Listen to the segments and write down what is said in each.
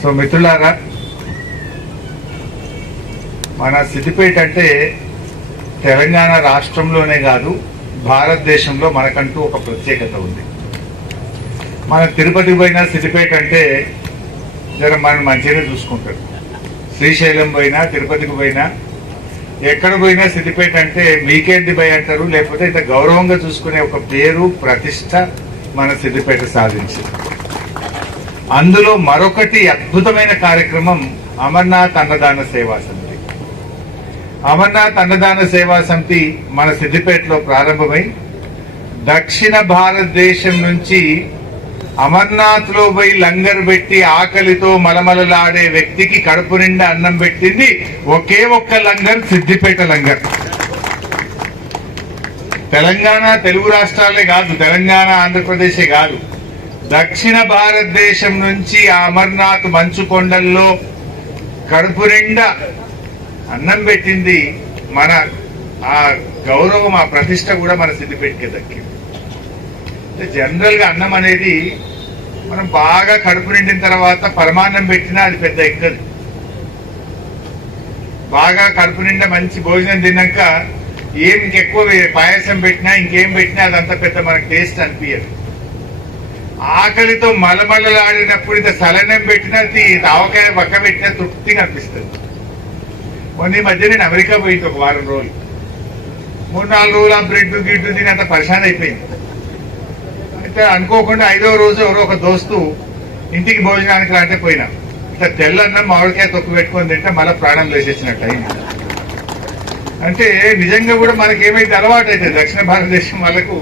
So మిత్రులారా, మన సిద్దిపేట అంటే తెలంగాణ రాష్ట్రంలోనే కాదు, భారతదేశంలో మనకంటూ ఒక ప్రత్యేకత ఉంది. మన తిరుపతి పోయినా సిద్దిపేట అంటే మనం మంచిగానే చూసుకుంటారు. శ్రీశైలం పోయినా, తిరుపతికి పోయినా, ఎక్కడ పోయినా సిద్దిపేట అంటే మీకేంటి భయ అంటారు. లేకపోతే ఇంత గౌరవంగా చూసుకునే ఒక పేరు, ప్రతిష్ట మన సిద్దిపేట సాధించింది. అందులో మరొకటి అద్భుతమైన కార్యక్రమం అమర్నాథ్ అన్నదాన సేవా సమితి. అమర్నాథ్ అన్నదాన సేవా సమితి మన సిద్దిపేటలో ప్రారంభమై దక్షిణ భారతదేశం నుంచి అమర్నాథ్ లో పోయి లంగర్ పెట్టి ఆకలితో మలమలలాడే వ్యక్తికి కడుపు నిండా అన్నం పెట్టింది ఒకే ఒక్క లంగర్, సిద్దిపేట లంగర్. తెలంగాణ, తెలుగు రాష్ట్రాలే కాదు, తెలంగాణ ఆంధ్రప్రదేశే కాదు, దక్షిణ భారతదేశం నుంచి ఆ అమర్నాథ్ మంచు కొండల్లో కడుపు నిండా అన్నం పెట్టింది. మన ఆ గౌరవం, ఆ ప్రతిష్ట కూడా మన సిద్దిపేటకే దక్కింది. జనరల్ గా అన్నం అనేది మనం బాగా కడుపు నిండిన తర్వాత పరమాన్నం పెట్టినా అది పెద్ద ఎక్కదు. బాగా కడుపు నిండా మంచి భోజనం తిన్నాక ఏం ఇంకెక్కువ పాయసం పెట్టినా, ఇంకేం పెట్టినా అదంతా పెద్ద మనకు టేస్ట్ అనిపించదు. ఆకలితో మలమలలాడినప్పుడు ఇంత సలనం పెట్టినా, ఆవకాయ పక్క పెట్టినా తృప్తిగా అనిపిస్తుంది. మొన్న ఈ మధ్య నేను అమెరికా పోయింది ఒక వారం రోజులు. 3-4 రోజులు ఆ బ్రెడ్ గిడ్డు తిని అంత పరిశాన్ అయిపోయింది. అయితే అనుకోకుండా 5వ రోజు ఎవరో ఒక దోస్తు ఇంటికి భోజనానికి రాంటే పోయినా, ఇట్లా తెల్లన్నం మామిడికాయ తొక్కు పెట్టుకొని తింటే మళ్ళీ ప్రాణం లేచేసినట్టు అయింది. అంటే నిజంగా కూడా మనకేమైతే అలవాటు అయితే దక్షిణ భారతదేశం వాళ్ళకు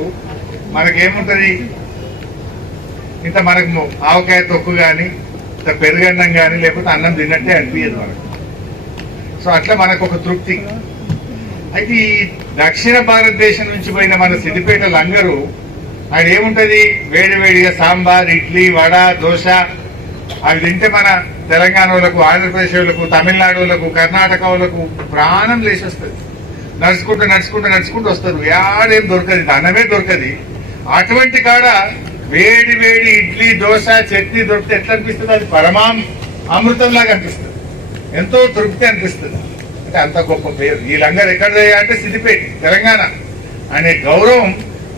మనకేముంటది, ఇంత మనకు ఆవకాయ తొక్కు కానీ, ఇంత పెరుగన్నం కానీ, లేకపోతే అన్నం తిన్నట్టే అనిపించదు మనకు. సో అట్లా మనకు ఒక తృప్తి. అయితే ఈ దక్షిణ భారతదేశం నుంచి పోయిన మన సిద్దిపేట లంగరు ఆయన ఏముంటది, వేడి వేడిగా సాంబార్, ఇడ్లీ, వడ, దోశ అవి తింటే మన తెలంగాణ వాళ్ళకు, ఆంధ్రప్రదేశ్ వాళ్ళకు, తమిళనాడు వాళ్ళకు, కర్ణాటక వాళ్ళకు ప్రాణం లేచొస్తుంది. నడుచుకుంటూ నడుచుకుంటూ నడుచుకుంటూ వస్తారు. ఏడేం దొరకదు, అన్నమే దొరకది. అటువంటి కాడ వేడి వేడి ఇడ్లీ, దోశ, చట్నీ దొరికితే ఎట్లా అనిపిస్తుంది, అది పరమాం అమృతంలాగా అనిపిస్తుంది, ఎంతో తృప్తి అనిపిస్తుంది. అంటే అంత గొప్ప పేరు ఈ లంగర్. ఎక్కడ అంటే సిద్దిపేట, తెలంగాణ అనే గౌరవం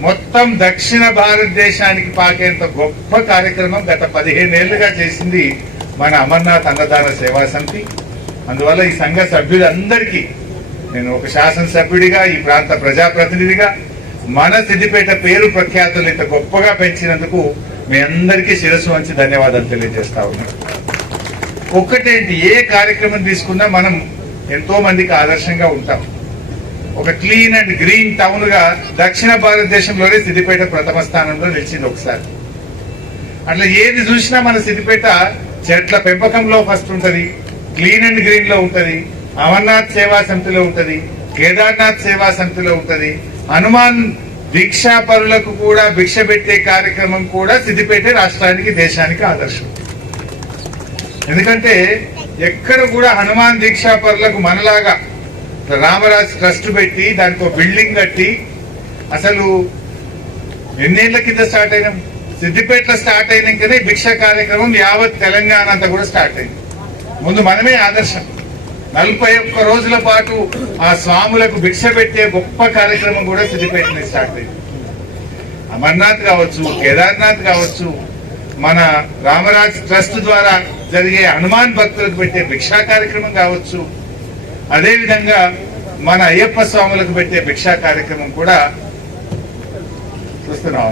మొత్తం దక్షిణ భారతదేశానికి పాకేంత గొప్ప కార్యక్రమం గత 15 ఏళ్లుగా చేసింది మన అమర్నాథ్ అన్నదాన సేవా సమితి. అందువల్ల ఈ సంఘ సభ్యులందరికీ నేను ఒక శాసనసభ్యుడిగా, ఈ ప్రాంత ప్రజాప్రతినిధిగా మన సిద్దిపేట పేరు ప్రఖ్యాతులు ఇంత గొప్పగా పెంచినందుకు మీ అందరికీ శిరస్సు వంచి ధన్యవాదాలు తెలియజేస్తా ఉన్నాను. ఒక్కటేంటి, ఏ కార్యక్రమం తీసుకున్నా మనం ఎంతో మందికి ఆదర్శంగా ఉంటాం. ఒక క్లీన్ అండ్ గ్రీన్ టౌన్ గా దక్షిణ భారతదేశంలోనే సిద్దిపేట ప్రథమ స్థానంలో నిలిచింది ఒకసారి. అట్లా ఏది చూసినా మన సిద్దిపేట చెట్ల పెంపకంలో ఫస్ట్ ఉంటది, క్లీన్ అండ్ గ్రీన్ లో ఉంటది, అమర్నాథ్ సేవా సమితిలో ఉంటది, కేదార్నాథ్ సేవా సమితిలో ఉంటది, హనుమాన్ దీక్షా పరులకు కూడా భిక్ష పెట్టే కార్యక్రమం కూడా సిద్దిపేట రాష్ట్రానికి, దేశానికి ఆదర్శం. ఎందుకంటే ఎక్కడ కూడా హనుమాన్ దీక్షా పరులకు మనలాగా రామరాజ్ ట్రస్ట్ పెట్టి దానికి ఒక బిల్డింగ్ కట్టి, అసలు ఎన్నేళ్ల కింద స్టార్ట్ అయినాం, సిద్దిపేటలో స్టార్ట్ అయినాకనే భిక్ష కార్యక్రమం యావత్ తెలంగాణ అంతా కూడా స్టార్ట్ అయింది. ముందు మనమే ఆదర్శం. 41 రోజుల పాటు ఆ స్వాములకు భిక్ష పెట్టే గొప్ప కార్యక్రమం కూడా సిద్దిపేటనే స్టార్ట్ అయింది. అమర్నాథ్ కావచ్చు, కేదార్నాథ్ కావచ్చు, మన రామరాజ్ ట్రస్ట్ ద్వారా జరిగే హనుమాన్ భక్తులకు పెట్టే భిక్షా కార్యక్రమం కావచ్చు, అదేవిధంగా మన అయ్యప్ప స్వాములకు పెట్టే భిక్షా కార్యక్రమం కూడా చూస్తున్నాం.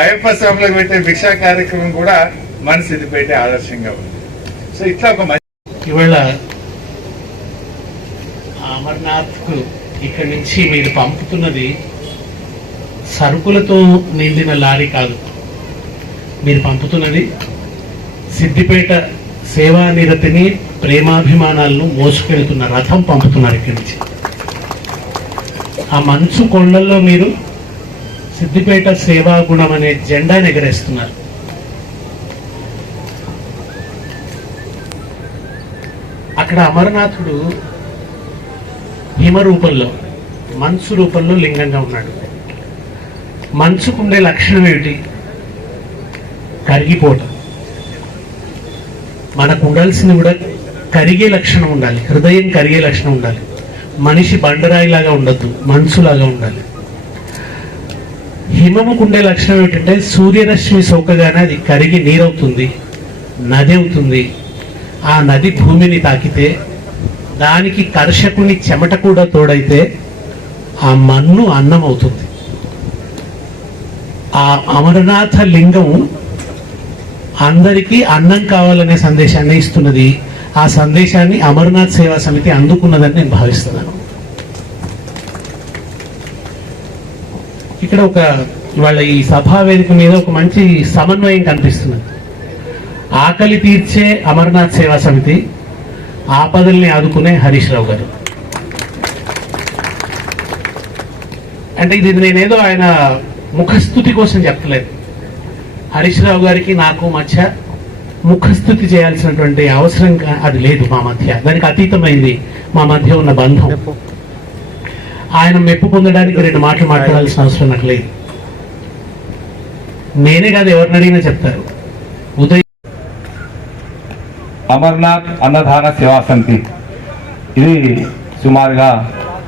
అయ్యప్ప స్వాములకు పెట్టే భిక్షా కార్యక్రమం కూడా మన సిద్దిపేట ఆదర్శంగా ఉంది. సో ఇట్లా ఒక ఇవాళ అమర్నాథ్ కు ఇక్కడి నుంచి మీరు పంపుతున్నది సరుకులతో నిండిన లారీ కాదు, మీరు పంపుతున్నది సిద్దిపేట సేవా నిరతిని, ప్రేమాభిమానాలను మోసుకెళ్తున్న రథం పంపుతున్నారు ఇక్కడి నుంచి. ఆ మంచు కొండల్లో మీరు సిద్దిపేట సేవా గుణం అనే జెండాను ఎగరేస్తున్నారు. అక్కడ అమరనాథుడు హిమ రూపంలో, మంచు రూపంలో లింగంగా ఉన్నాడు. మంచుకుండే లక్షణం ఏమిటి? కరిగిపోవటం. మనకు ఉండాల్సింది కూడా కరిగే లక్షణం ఉండాలి, హృదయం కరిగే లక్షణం ఉండాలి. మనిషి బండరాయిలాగా ఉండద్దు, మనసులాగా ఉండాలి. హిమముకు ఉండే లక్షణం ఏంటంటే సూర్యరశ్మి సోకగానే అది కరిగి నీరవుతుంది, నది అవుతుంది. ఆ నది భూమిని తాకితే దానికి కర్షకుని చెమట కూడా తోడైతే ఆ మన్ను అన్నం అవుతుంది. ఆ అమరనాథ లింగం అందరికీ అన్నం కావాలనే సందేశాన్ని ఇస్తున్నది. ఆ సందేశాన్ని అమర్నాథ్ సేవా సమితి అందుకున్నదని నేను భావిస్తున్నాను. ఇక్కడ ఇవాళ ఈ సభా వేదిక మీద ఒక మంచి సమన్వయం కనిపిస్తున్నది. ఆకలి తీర్చే అమర్నాథ్ సేవా సమితి, ఆపదల్ని ఆదుకునే హరీష్ రావు గారు. అంటే ఇది నేనేదో ఆయన ముఖస్థుతి కోసం చెప్పలేదు. హరీష్ రావు గారికి నాకు మధ్య ముఖస్థుతి చేయాల్సినటువంటి అవసరం అది లేదు మా మధ్య. దానికి అతీతమైంది మా మధ్య ఉన్న బంధం. ఆయన మెప్పు పొందడానికి 2 మాటలు మాట్లాడాల్సిన అవసరం నాకు లేదు. నేనే కాదు, ఎవరిని అడిగినా చెప్తారు. ఉదయం అమర్నాథ్ అన్నదాన సేవా సమితి ఇది సుమారుగా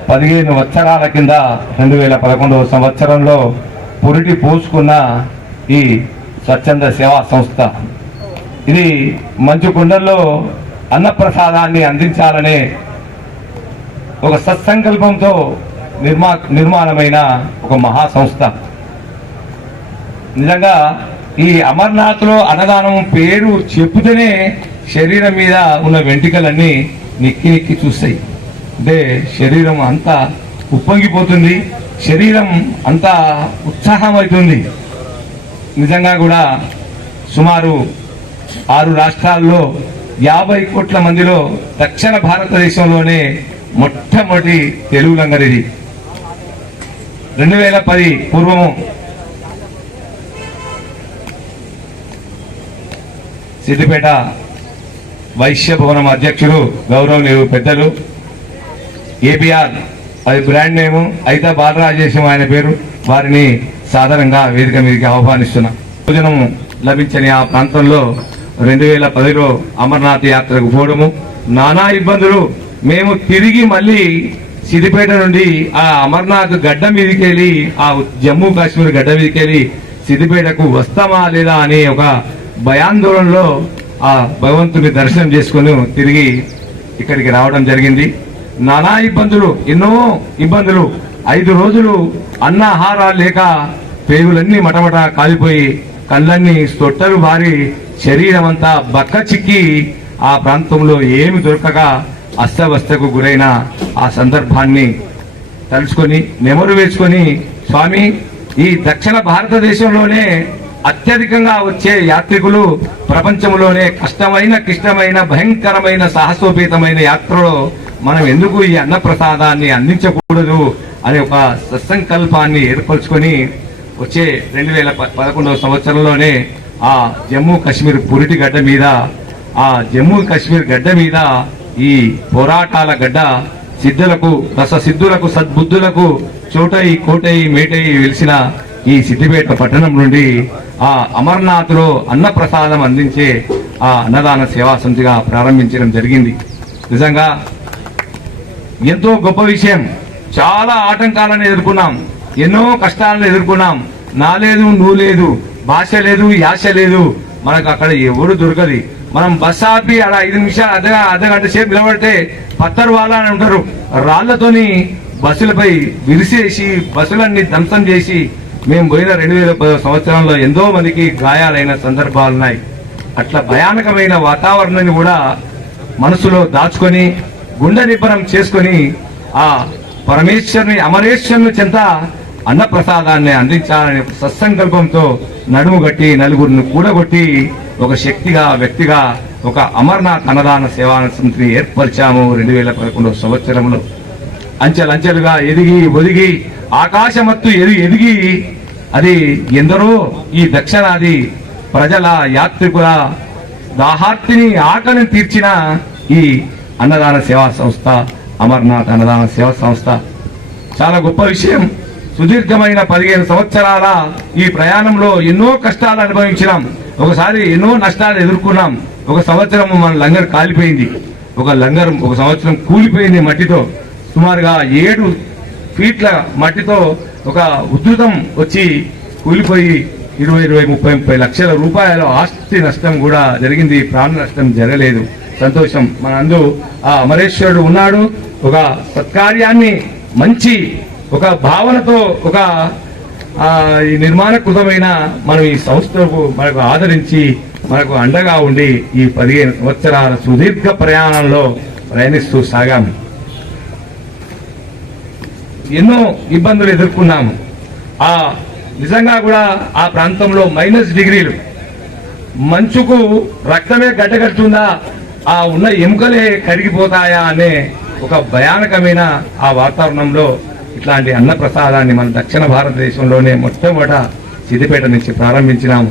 15 సంవత్సరాల కింద 2011వ సంవత్సరంలో పురిటి పోసుకున్న ఈ స్వచ్ఛంద సేవా సంస్థ. ఇది మంచుకొండల్లో అన్నప్రసాదాన్ని అందించాలనే ఒక సత్సంకల్పంతో నిర్మాణమైన ఒక మహా సంస్థ. నిజంగా ఈ అమర్నాథ్లో అన్నదానం పేరు చెప్పుతూనే శరీరం మీద ఉన్న వెంట్రుకలన్నీ నిక్కి నిక్కి చూస్తాయి. అంటే శరీరం అంతా ఉప్పొంగిపోతుంది, శరీరం అంతా ఉత్సాహం అవుతుంది. నిజంగా కూడా సుమారు 6 రాష్ట్రాల్లో 50 కోట్ల మందిలో దక్షిణ భారతదేశంలోనే మొట్టమొదటి తెలుగు లంగర్ ఇది. 2010 పూర్వము సిద్దిపేట వైశ్య భవనం అధ్యక్షులు గౌరవనీయులు పెద్దలు ఏబిఆర్, అది బ్రాండ్ నేము, అయితే బాలరాజేశం ఆయన పేరు, వారిని సాధారణంగా వేదిక మీదకి ఆహ్వానిస్తున్నా. భోజనం లభించని ఆ ప్రాంతంలో 2010లో అమర్నాథ్ యాత్రకు పోవడము, నానా ఇబ్బందులు. మేము తిరిగి మళ్ళీ సిద్దిపేట నుండి ఆ అమర్నాథ్ గడ్డ మీదకి వెళ్ళి, ఆ జమ్మూ కాశ్మీర్ గడ్డ మీదకి వెళ్ళి సిద్దిపేటకు వస్తామా లేదా అనే ఒక భయాందోళనలో ఆ భగవంతుని దర్శనం చేసుకుని తిరిగి ఇక్కడికి రావడం జరిగింది. నానా ఇబ్బందులు, ఎన్నో ఇబ్బందులు. 5 రోజులు అన్నాహారాలు లేక పేగులన్నీ మటమట కాలిపోయి కళ్ళన్నీ సొట్టలు బారి శరీరం అంతా బక్క చిక్కి ఆ ప్రాంతంలో ఏమి దొరకక అస్తవ్యస్తకు గురైన ఆ సందర్భాన్ని తలుచుకొని నెమరు వేసుకొని, స్వామి, ఈ దక్షిణ భారతదేశంలోనే అత్యధికంగా వచ్చే యాత్రికులు, ప్రపంచంలోనే క్లిష్టమైన భయంకరమైన సాహసోపేతమైన యాత్రలో మనం ఎందుకు ఈ అన్నప్రసాదాన్ని అందించకూడదు అనే ఒక సత్సంకల్పాన్ని ఏర్పరచుకొని వచ్చే 2011వ సంవత్సరంలోనే ఆ జమ్మూ కాశ్మీర్ పురిటి గడ్డ మీద, ఆ జమ్మూ కాశ్మీర్ గడ్డ మీద ఈ పోరాటాల గడ్డ, సిద్ధులకు రససిద్ధులకు సద్బుద్ధులకు చోటై కోటై మేటై వెలిసిన ఈ సిద్దిపేట పట్టణం నుండి ఆ అమర్నాథ్లో అన్నప్రసాదం అందించే ఆ అన్నదాన సేవా సమితిగా ప్రారంభించడం జరిగింది. నిజంగా ఎంతో గొప్ప విషయం. చాలా ఆటంకాలను ఎదుర్కొన్నాం, ఎన్నో కష్టాలను ఎదుర్కొన్నాం. నా లేదు, నువ్వు లేదు, భాష లేదు, యాస లేదు, మనకు అక్కడ ఎవరు దొరకది. మనం బస్ ఆపి అలా 5 నిమిషాలు అర్ధగంట సేపు నిలబడితే పత్తరు వాళ్ళ అని ఉంటారు. రాళ్లతోని బస్సులపై విరిసేసి బస్సులన్నీ ధ్వంసం చేసి మేము పోయిన 2010 సంవత్సరంలో ఎంతో మందికి గాయాలైన సందర్భాలున్నాయి. అట్లా భయానకమైన వాతావరణాన్ని కూడా మనసులో దాచుకొని గుండె నిబ్బరం చేసుకొని ఆ పరమేశ్వరుని అమరేశ్వరుని చెంత అన్నప్రసాదాన్ని అందించాలనే సత్సంకల్పంతో నడుము గట్టి నలుగురిని కూడగొట్టి ఒక శక్తిగా వ్యక్తిగా ఒక అమర్నాథ్ అన్నదాన సేవా సమితిని ఏర్పరిచాము 2011 సంవత్సరంలో. అంచెలంచెలుగా ఎదిగి ఒదిగి ఆకాశమత్తు ఎదిగి అది ఎందరో ఈ దక్షిణాది ప్రజల యాత్రికుల దాహార్తిని ఆకలిని తీర్చిన ఈ అన్నదాన సేవా సంస్థ అమర్నాథ్ అన్నదాన సేవా సంస్థ చాలా గొప్ప విషయం. సుదీర్ఘమైన 15 సంవత్సరాల ఈ ప్రయాణంలో ఎన్నో కష్టాలు అనుభవించినాం, ఒకసారి ఎన్నో నష్టాలు ఎదుర్కొన్నాం. ఒక సంవత్సరం మన లంగర్ కాలిపోయింది, ఒక సంవత్సరం కూలిపోయింది మట్టితో. సుమారుగా 7 ఫీట్ల మట్టితో ఒక ఉధృతం వచ్చి కూలిపోయి 20-30 లక్షల రూపాయల ఆస్తి నష్టం కూడా జరిగింది. ప్రాణ నష్టం జరగలేదు. సంతోషం. మన అందు ఆ అమరేశ్వరుడు ఉన్నాడు. ఒక సత్కార్యాన్ని మంచి ఒక భావనతో ఒక ఈ నిర్మాణకృతమైన మనం ఈ సంస్థకు మనకు ఆదరించి మనకు అండగా ఉండి ఈ 15 సంవత్సరాల సుదీర్ఘ ప్రయాణంలో ప్రయాణిస్తూ సాగాము. ఎన్నో ఇబ్బందులు ఎదుర్కొన్నాము. నిజంగా కూడా ఆ ప్రాంతంలో -డిగ్రీలు, మంచుకు రక్తమే గడ్డగడుతుందా, ఆ ఉన్న ఎముకలే కరిగిపోతాయా అనే ఒక భయానకమైన ఆ వాతావరణంలో ఇట్లాంటి అన్నప్రసాదాన్ని మన దక్షిణ భారతదేశంలోనే మొట్టమొదట సిద్దిపేట నుంచి ప్రారంభించినాము.